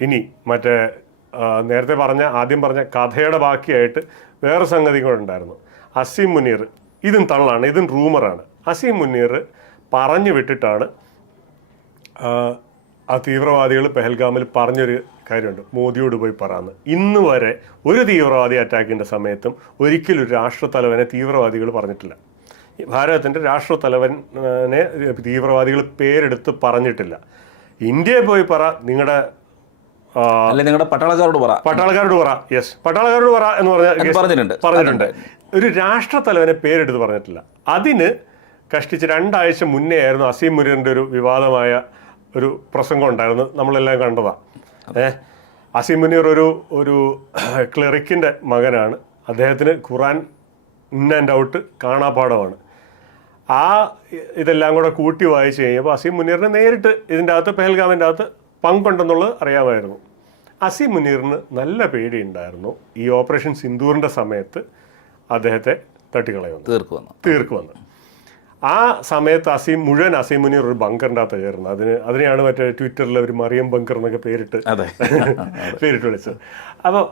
ഇനി മറ്റേ നേരത്തെ പറഞ്ഞ ആദ്യം പറഞ്ഞ കഥയുടെ ബാക്കിയായിട്ട് വേറെ സംഗതി കൂടെ ഉണ്ടായിരുന്നു. അസീം മുനീർ ഇതും തള്ളാണ് ഇതും റൂമറാണ്. അസീം മുനീർ പറഞ്ഞു വിട്ടിട്ടാണ് ആ, തീവ്രവാദികൾ പെഹൽഗാമിൽ പറഞ്ഞൊരു കാര്യമുണ്ട്. മോദിയോട് പോയി പറയാന്ന്. ഇന്ന് വരെ ഒരു തീവ്രവാദി അറ്റാക്കിന്റെ സമയത്തും ഒരിക്കലും ഒരു രാഷ്ട്രത്തലവനെ തീവ്രവാദികൾ പറഞ്ഞിട്ടില്ല. ഭാരതത്തിന്റെ രാഷ്ട്രത്തലവനെ തീവ്രവാദികൾ പേരെടുത്ത് പറഞ്ഞിട്ടില്ല. ഇന്ത്യയിൽ പോയി പറ നിങ്ങളുടെ അല്ലെ നിങ്ങളുടെ പട്ടാളക്കാരോട് പറ. പട്ടാളക്കാരോട് പറ. യെസ് പട്ടാളക്കാരോട് പറ എന്ന് പറഞ്ഞ പറഞ്ഞിട്ടുണ്ട്. പറഞ്ഞിട്ടുണ്ട്. ഒരു രാഷ്ട്രത്തലവനെ പേരെടുത്ത് പറഞ്ഞിട്ടില്ല. അതിന് കഷ്ടിച്ച് രണ്ടാഴ്ച മുന്നേ ആയിരുന്നു അസീം മുനീറിന്റെ ഒരു വിവാദമായ ഒരു പ്രസംഗം ഉണ്ടായിരുന്നു. നമ്മളെല്ലാം കണ്ടതാ. ഏ അസീം മുനീർ ഒരു ഒരു ക്ലറിക്കിന്റെ മകനാണ്. അദ്ദേഹത്തിന് ഖുറാൻ ഇൻ ആൻഡ് ഔട്ട് കാണാപ്പാടമാണ് ആ ഇതെല്ലാം കൂടെ കൂട്ടി വായിച്ചു കഴിഞ്ഞപ്പോൾ അസീം മുനീറിന് നേരിട്ട് ഇതിന്റെ അകത്ത് പെഹൽഗാമിന്റെ അകത്ത് പങ്കുണ്ടെന്നുള്ളത് അറിയാമായിരുന്നു. അസി മുനീറിന് നല്ല പേടിയുണ്ടായിരുന്നു. ഈ ഓപ്പറേഷൻ സിന്ദൂറിന്റെ സമയത്ത് അദ്ദേഹത്തെ തട്ടിക്കളയുന്നു തീർക്കു വന്നു. ആ സമയത്ത് അസീം മുഴുവൻ അസീം മുനീർ ഒരു ബങ്കറിന്റെ അകത്ത് കയറുന്നത് അതിന് അതിനെയാണ് മറ്റേ ട്വിറ്ററിൽ ഒരു മറിയം ബങ്കർ എന്നൊക്കെ പേരിട്ട് അതെ. പേരിട്ട് വിളിച്ചത്. അപ്പോൾ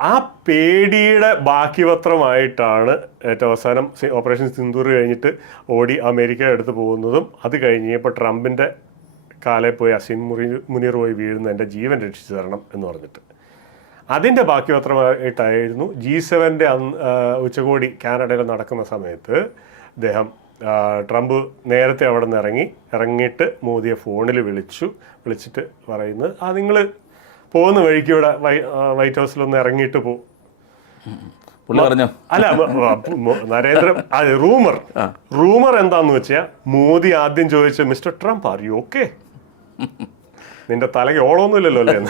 ആ പേടിയുടെ ബാക്കിപത്രമായിട്ടാണ് ഏറ്റവും അവസാനം ഓപ്പറേഷൻ സിന്ദൂർ കഴിഞ്ഞിട്ട് ഓടി അമേരിക്ക എടുത്ത് പോകുന്നതും അത് കഴിഞ്ഞപ്പോൾ ട്രംപിന്റെ കാലെ പോയി അസീം മുറി മുനീർ പോയി വീഴുന്ന എന്റെ ജീവൻ രക്ഷിച്ചു തരണം എന്ന് പറഞ്ഞിട്ട്. അതിന്റെ ബാക്കിപത്രമായിട്ടായിരുന്നു ജി സെവന്റെ ഉച്ചകോടി കാനഡയിൽ നടക്കുന്ന സമയത്ത് അദ്ദേഹം ട്രംപ് നേരത്തെ അവിടെ നിന്ന് ഇറങ്ങി ഇറങ്ങിയിട്ട് മോദിയെ ഫോണിൽ വിളിച്ചു വിളിച്ചിട്ട് പറയുന്നത് ആ നിങ്ങൾ പോകുന്ന വഴിക്ക് ഇവിടെ വൈറ്റ് ഹൗസിലൊന്ന് ഇറങ്ങിയിട്ട് പോ. പുള്ളി പറഞ്ഞു? അല്ല നരേന്ദ്ര അതെ റൂമർ. റൂമർ എന്താന്ന് വെച്ചാൽ മോദി ആദ്യം ചോദിച്ച mister Trump are you okay നിന്റെ തലയ്ക്ക് ഓളമൊന്നുമില്ലല്ലോ അല്ലേ?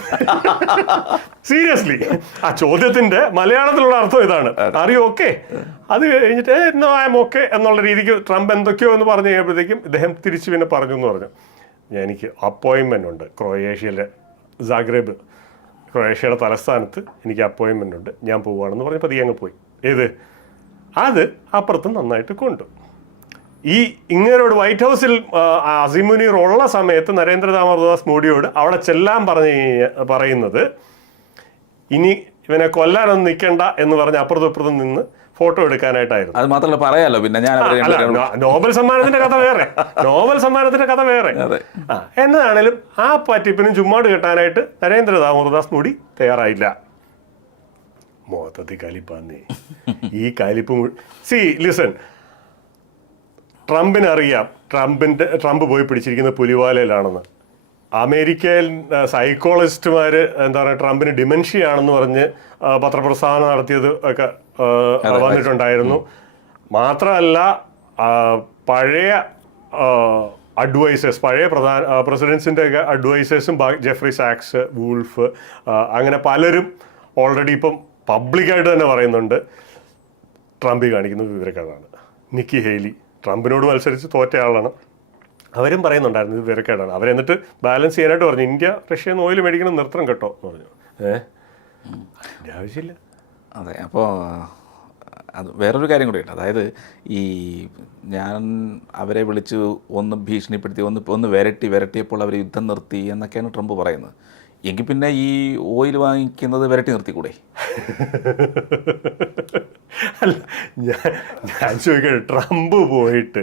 സീരിയസ്ലി ആ ചോദ്യത്തിന്റെ മലയാളത്തിലുള്ള അർത്ഥം ഇതാണ്. അറിയോ ഓക്കെ അത് കഴിഞ്ഞിട്ട് നോ ഐ എം ഓക്കെ എന്നുള്ള രീതിക്ക് ട്രംപ് എന്തൊക്കെയോ എന്ന് പറഞ്ഞു കഴിഞ്ഞപ്പോഴത്തേക്കും ഇദ്ദേഹം തിരിച്ചു പിന്നെ പറഞ്ഞു എന്ന് പറഞ്ഞു. "ഞാൻ- എനിക്ക് അപ്പോയിൻമെന്റ് ഉണ്ട്. ക്രൊയേഷ്യയിലെ സാഗ്രേബ് ക്രൊയേഷ്യയുടെ തലസ്ഥാനത്ത് എനിക്ക് അപ്പോയിൻമെന്റ് ഉണ്ട്. ഞാൻ പോവുകയാണെന്ന് പറഞ്ഞപ്പോൾ അതി അങ്ങ് പോയി. ഏത്? അത് അപ്പുറത്ത് നന്നായിട്ട് കൊണ്ടു. ഈ ഇങ്ങനോട് വൈറ്റ് ഹൗസിൽ അസിമുനീർ ഉള്ള സമയത്ത് നരേന്ദ്ര ദാമോദാസ് മോഡിയോട് അവിടെ ചെല്ലാൻ പറഞ്ഞു പറയുന്നത് ഇനി ഇവനെ കൊല്ലാനൊന്നും നിൽക്കണ്ട എന്ന് പറഞ്ഞ് അപ്പുറത്തും ഇപ്പുറത്തും നിന്ന് ഫോട്ടോ എടുക്കാനായിട്ടായിരുന്നു. അത് മാത്രമല്ല പറയാലോ പിന്നെ ഞാൻ നോബൽ സമ്മാനത്തിന്റെ കഥ വേറെ. നോബൽ സമ്മാനത്തിന്റെ കഥ വേറെ. എന്നതാണേലും ആ പറ്റിപ്പിനും ചുമ്മാട് കെട്ടാനായിട്ട് നരേന്ദ്ര ദാമോദാസ് മോഡി തയ്യാറായില്ല. മൊത്തത്തിൽ കലിപ്പാന്നേ. ഈ കലിപ്പ് സി ലിസൺ ട്രംപിന് അറിയാം. ട്രംപിന്റെ ട്രംപ് പോയി പിടിച്ചിരിക്കുന്ന പുലിവാലയിലാണെന്ന്. അമേരിക്കയിൽ സൈക്കോളജിസ്റ്റുമാർ എന്താ പറയുക ട്രംപിന് ഡിമെൻഷ്യ ആണെന്ന് പറഞ്ഞ് പത്രപ്രസ്ഥാനം നടത്തിയത് ഒക്കെ വന്നിട്ടുണ്ടായിരുന്നു. മാത്രമല്ല പഴയ അഡ്വൈസേഴ്സ് പഴയ പ്രധാന പ്രസിഡൻസിന്റെ ഒക്കെ അഡ്വൈസേഴ്സും ജെഫ്രി സാക്സ് വൂൾഫ് അങ്ങനെ പലരും ഓൾറെഡി ഇപ്പം പബ്ലിക്കായിട്ട് തന്നെ പറയുന്നുണ്ട്. ട്രംപ് കാണിക്കുന്ന വിവരക്കാരാണ് വിവരക്കേടാണ് നിക്കി ഹെയ്ലി. ട്രംപിനോട് മത്സരിച്ച് തോറ്റ ആളാണ്. അവരും പറയുന്നുണ്ടായിരുന്നു ഇത് വിവരക്കേടാണ് അവരെന്നിട്ട് ബാലൻസ് ചെയ്യാനായിട്ട് പറഞ്ഞു ഇന്ത്യ റഷ്യയിൽ ഓയിൽ മേടിക്കണം നിർത്തണം കേട്ടോ എന്ന് പറഞ്ഞു. ഏഹ് ആവശ്യമില്ല. അതെ അപ്പോൾ അത് വേറൊരു കാര്യം കൂടി ഉണ്ട്. അതായത് ഈ ഞാൻ അവരെ വിളിച്ച് ഒന്ന് ഭീഷണിപ്പെടുത്തി ഒന്ന് ഒന്ന് വിരട്ടി വിരട്ടിയപ്പോൾ അവർ യുദ്ധം നിർത്തി എന്നൊക്കെയാണ് ട്രംപ് പറയുന്നത്. എങ്കിൽ പിന്നെ ഈ ഓയിൽ വാങ്ങിക്കുന്നത് വിരട്ടി നിർത്തിക്കൂടെ? അല്ല ഞാൻ ഞാൻ ചോദിക്കട്ടെ ട്രംപ് പോയിട്ട്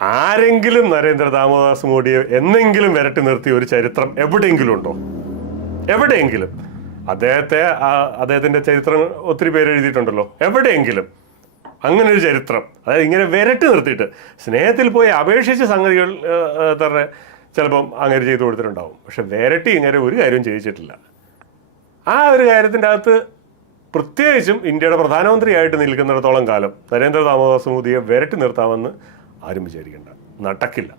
ആരെങ്കിലും നരേന്ദ്ര ദാമോദാസ് മോഡിയെ എന്നെങ്കിലും വിരട്ടി നിർത്തിയ ഒരു ചരിത്രം എവിടെയെങ്കിലും ഉണ്ടോ? എവിടെയെങ്കിലും. അദ്ദേഹത്തെ അദ്ദേഹത്തിന്റെ ചരിത്രം ഒത്തിരി പേര് എഴുതിയിട്ടുണ്ടല്ലോ. എവിടെയെങ്കിലും. അങ്ങനെ ഒരു ചരിത്രം. അതായത് ഇങ്ങനെ വിരട്ടി നിർത്തിയിട്ട് സ്നേഹത്തിൽ പോയി അപേക്ഷിച്ച സംഗതികൾ തന്നെ ചിലപ്പം അങ്ങനെ ചെയ്തു കൊടുത്തിട്ടുണ്ടാവും. പക്ഷെ വേരട്ടി ഇങ്ങനെ ഒരു കാര്യവും ചെയ്യിച്ചിട്ടില്ല. ആ ഒരു കാര്യത്തിന്റെ അകത്ത് പ്രത്യേകിച്ചും ഇന്ത്യയുടെ പ്രധാനമന്ത്രിയായിട്ട് നിൽക്കുന്നിടത്തോളം കാലം നരേന്ദ്ര ദാമോദാസ് മോദിയെ വിരട്ടി നിർത്താമെന്ന് ആരും വിചാരിക്കേണ്ട. നടക്കില്ല.